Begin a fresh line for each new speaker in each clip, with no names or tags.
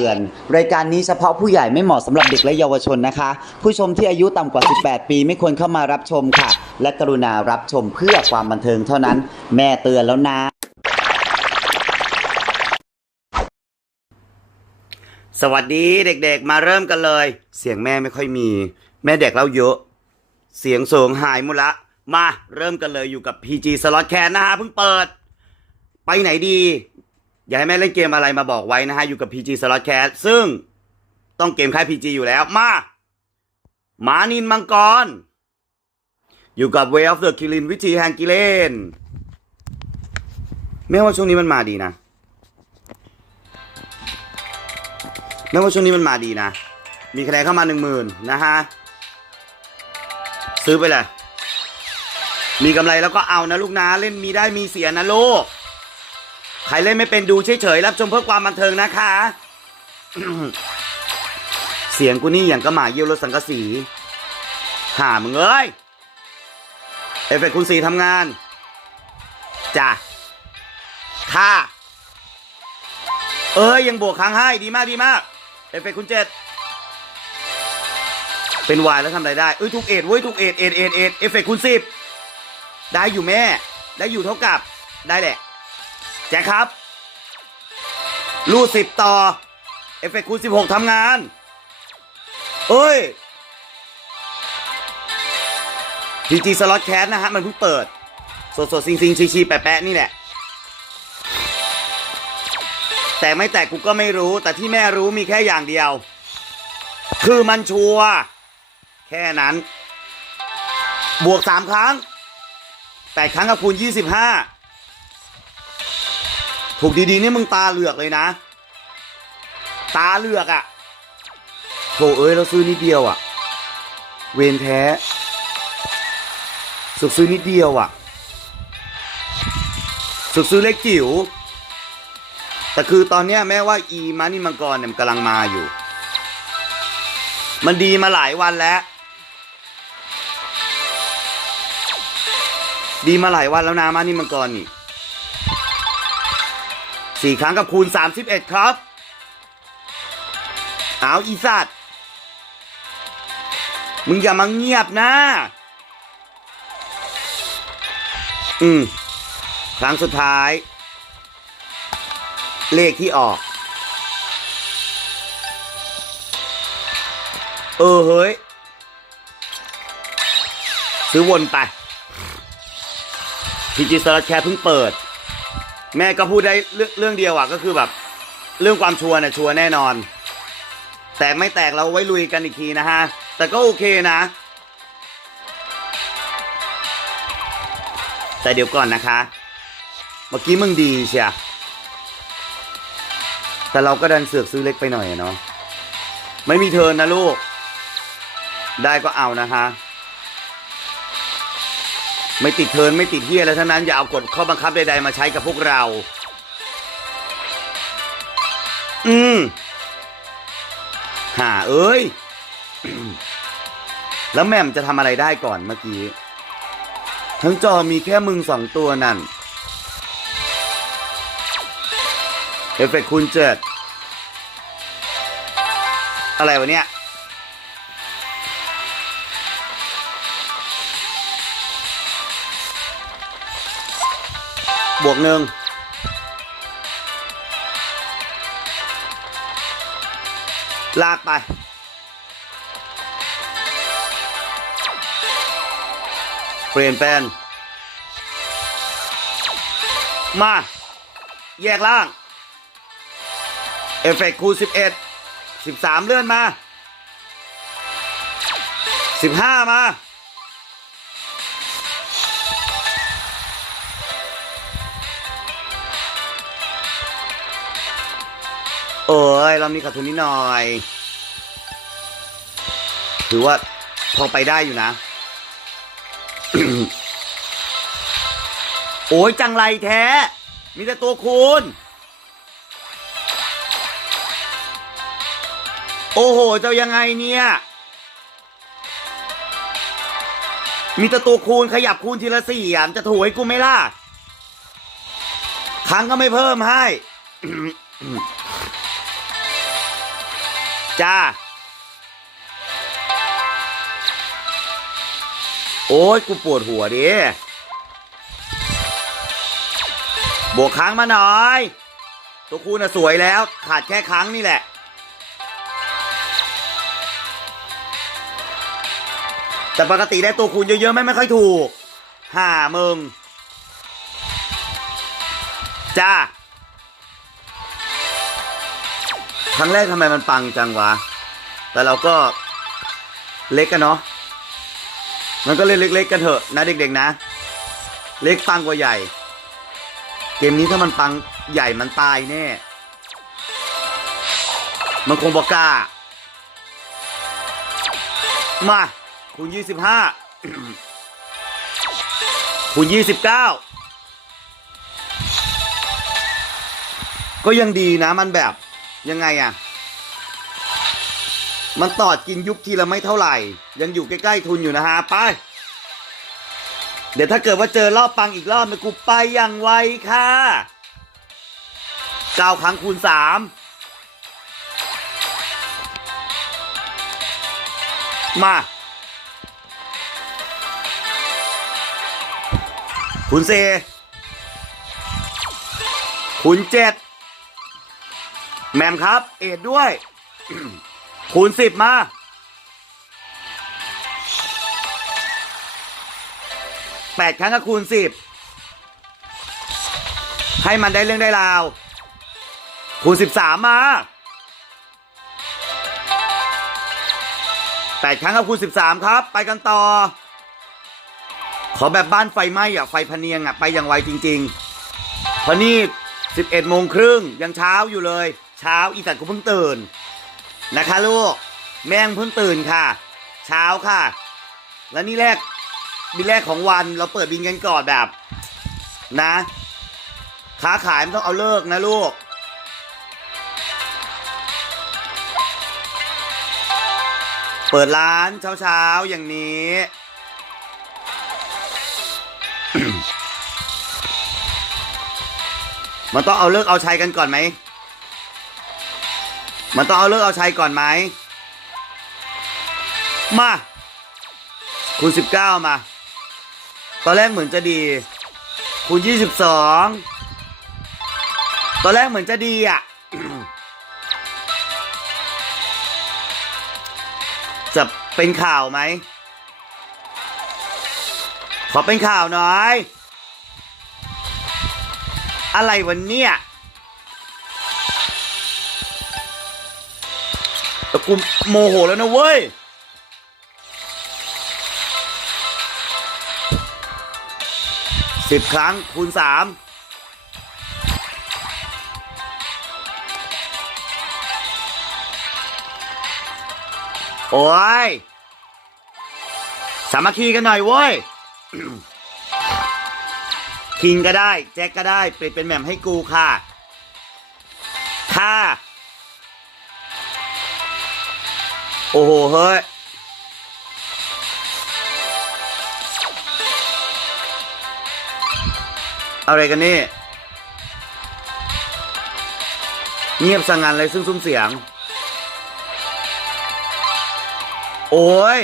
ตือน รายการนี้เฉพาะผู้ใหญ่ไม่เหมาะสำหรับเด็กและเยาวชนนะคะ ผู้ชมที่อายุต่ำกว่า 18 ปีไม่ควรเข้ามารับชมค่ะ และกรุณารับชมเพื่อความบันเทิงเท่านั้น แม่เตือนแล้วนะ สวัสดีเด็กๆ มาเริ่มกันเลย เสียงแม่ไม่ค่อยมี แม่เด็กเล่าเยอะ เสียงสูงหายหมดละ มาเริ่มกันเลยอยู่กับ PG Slot Can นะฮะเพิ่งเปิด ไปไหนดี อย่าให้แม่เล่นเกมอะไรมาบอกไว้นะฮะ อยู่กับ PG Slot Cat ซึ่งต้องเกมค่าย PG อยู่แล้วมาหมานินมังกร อยู่กับ Way of the Kilin วิธีแฮงกิเลนแม่ว่าช่วงนี้มันมาดีนะแม้ว่าช่วงนี้มันมาดีนะ มีคะแนนเข้ามาหนึ่งหมื่นนะฮะ ซื้อไปเลย มีกำไรแล้วก็เอานะลูกนะ เล่นมีได้มีเสียนะลูก ใครเล่นไม่เป็นดูเฉยๆรับชมเพื่อความบันเทิงนะคะ เสียงกูนี่อย่างกระหมาเยี่ยวรถสังกะสีหามึงเอ้ย เอฟเฟกคุณสีทำงานจ้ะค่ะเอ้ยยังบวกค้างให้ดีมากดีมาก เอฟเฟกคุณเจ็ดเป็นวายแล้วทำอะไรได้เอ้ยถูกเอ็ดเว้ยถูกเอ็ดเอ็ดเอ็ดเอ็ดเอฟเฟกคุณสิบได้อยู่แม่ ได้อยู่เท่ากับได้แหละ แจ็คครับรูสิบต่อ เอฟเฟกต์คูณสิบหกทำงาน เอ้ยพีจีสล็อตแคสนะฮะ มันเพิ่งเปิด สดสดซิงซิงชีชีแปะแปะนี่แหละ แต่ไม่แต่กูก็ไม่รู้ แต่ที่แม่รู้มีแค่อย่างเดียว คือมันชัว แค่นั้น บวกสามครั้งแปดครั้งกับคูณยี่สิบห้า ถูกดีๆนี่มึงตาเหลือกเลยนะ ตาเหลือกอะ่ะโถเอ้ยเราซื้อนิดเดียวอะ่ะ เวนแท้สุกซื้อนิดเดียวอะ่ะสุกซื้อเล็กจิ๋วแต่คือตอนเนี้ยแม้ว่าอีมานี่มังกรเนี่ยมันกำลังมาอยู่ มันดีมาหลายวันแล้ว ดีมาหลายวันแล้วนะมานี่มังกรนี่ สี่ครั้งกับคูณสามสิบเอ็ดครับ เอาอีสัตว์มึงอย่ามาเงียบนะ อืม ครั้งสุดท้าย เลขที่ออก เออ เฮ้ย ซื้อวนไปพีจีสลัแคร์เพิ่งเปิด แม่ก็พูดได้เรื่องเรื่องเดียวอะก็คือแบบ เรื่องความชัวร์น่ะชัวร์แน่นอน แตกไม่แตกเราไว้ลุยกันอีกทีนะฮะ แต่ก็โอเคนะ แต่เดี๋ยวก่อนนะคะ เมื่อกี้มึงดีเชียแต่เราก็ดันเสือกซื้อเล็กไปหน่อยเนาะไม่มีเทินนะลูก ได้ก็เอานะฮะ ไม่ติดเทินไม่ติดเฮียอะไรทั้งนั้นอย่าเอากฎข้อบังคับใดๆมาใช้กับพวกเรา อืมห่าเอ้ย แล้วแม่มจะทำอะไรได้ก่อนเมื่อกี้ ทั้งจอมีแค่มึงสองตัวนั่น เอฟเฟกต์คูณเจ็ดอะไรวะเนี่ย บวกหนึ่งลากไปเปลี่ยนแปลนมา แยกล่าง เอฟเฟกคูณสิบเอ็ดสิบสามเลื่อนมาสิบห้ามา เอ้ยเรามีขาดทุนนิดหน่อย ถือว่าพอไปได้อยู่นะ โอ้ยจังไรแท้ มีแต่ตัวคูณ โอ้โหเจ้ายังไงเนี่ย มีแต่ตัวคูณขยับคูณทีละสี่อะจะถูกให้กูไม่ล่ะครั้งก็ไม่เพิ่มให้ จ้า โอ้ยกูปวดหัวดิบวกครั้งมาหน่อย ตัวคูน่ะสวยแล้ว ขาดแค่ครั้งนี่แหละ แต่ปกติได้ตัวคูณเยอะๆ ไม่ไม่ค่อยถูก ห่ามึง จ้า รั้งแรกทำไมมันปังจังวะ แต่เราก็เล็กกันเนาะ มันก็เล่นเล็กๆกันเถอะนะเด็กๆนะ เล็กปังกว่าใหญ่ เกมนี้ถ้ามันปังใหญ่มันตายแน่ มันคงบอกกล้า มาคูณยี่สิบห้าคูณยี่สิบเก้าก็ยังดีนะมันแบบ ยังไงอะมันตอดกินยุบทีละไม่เท่าไหร่ ยังอยู่ใกล้ๆทุนอยู่นะฮะไป เดี๋ยวถ้าเกิดว่าเจอรอบปังอีกรอบนะกูไปอย่างไวค่ะเก้าครั้งคูณสามมาคูณสี่คูณเจ็ด แมมครับ เอ็ดด้วย คูณสิบมา แปดครั้งก็คูณสิบ ให้มันได้เรื่องได้ราว คูณสิบสามมา แปดครั้งก็คูณสิบสามครับ ไปกันต่อ ขอแบบบ้านไฟไหม้อะไฟพะเนียงอะไปอย่างไวจริง ๆ เพราะนี่สิบเอ็ดโมงครึ่งยังเช้าอยู่เลย เช้าอีสัตว์กูเพิ่งตื่นนะคะลูก แม่งเพิ่งตื่นค่ะ เช้าค่ะ แล้วนี่แรกบินแรกของวันเราเปิดบินกันก่อนแบบ นะค้าขายมันต้องเอาเลิกนะลูกเปิดร้านเช้าๆ อย่างนี้ มันต้องเอาเลิกเอาชัยกันก่อนไหม มันต้องเอาเลิกเอาชัยก่อนไหม มา คูณสิบเก้ามา ตอนแรกเหมือนจะดี คูณยี่สิบสองตอนแรกเหมือนจะดีอะ จะเป็นข่าวไหม ขอเป็นข่าวหน่อย อะไรวันเนี้ย แต่กูโมโหแล้วนะเว้ย สิบครั้งคูณสามโอ้ย สามัคคีกันหน่อยเว้ย คิงก็ได้ แจ็คก็ได้ เปลี่ยนเป็นแหม่มให้กูค่ะค่ะ โอ้โห เฮ้ย อะไรกันนี่ เงียบสงันเลยซึ่งซุ้มเสียง โอ้ย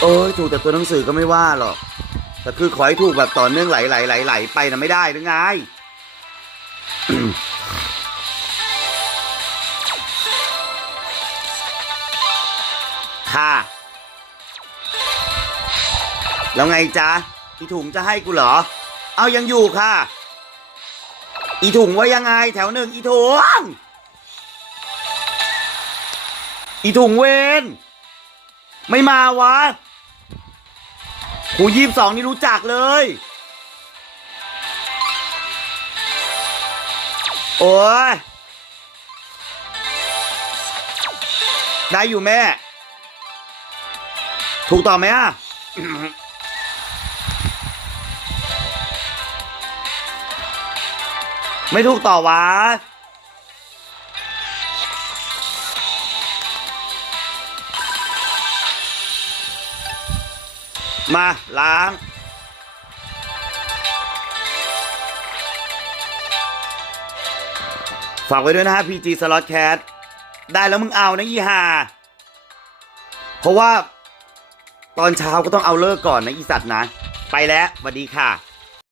เอ้ย ถูกแต่ตัวหนังสือก็ไม่ว่าหรอก แต่คือขอให้ถูกแบบต่อเนื่องไหลไหลไหลไหลไปนะไม่ได้หรือไง แล้วไงจ๊ะอีถุงจะให้กูเหรอ เอายังอยู่ค่ะ อีถุงว่ายังไงแถวหนึ่งอีถุง อีถุงเวนไม่มาวะครูยี่สองนี่รู้จักเลย โอ้ย ได้อยู่แม่ ถูกต่อไหมอะ ไม่ถูกต่อวะมาล้าง ฝากไว้ด้วยนะฮะ PG Slot Cat ได้แล้วมึงเอานะยี่ห่าเพราะว่าตอนเช้าก็ต้องเอาเลิกก่อนนะอีสัตว์นะ ไปแล้วสวัสดีค่ะ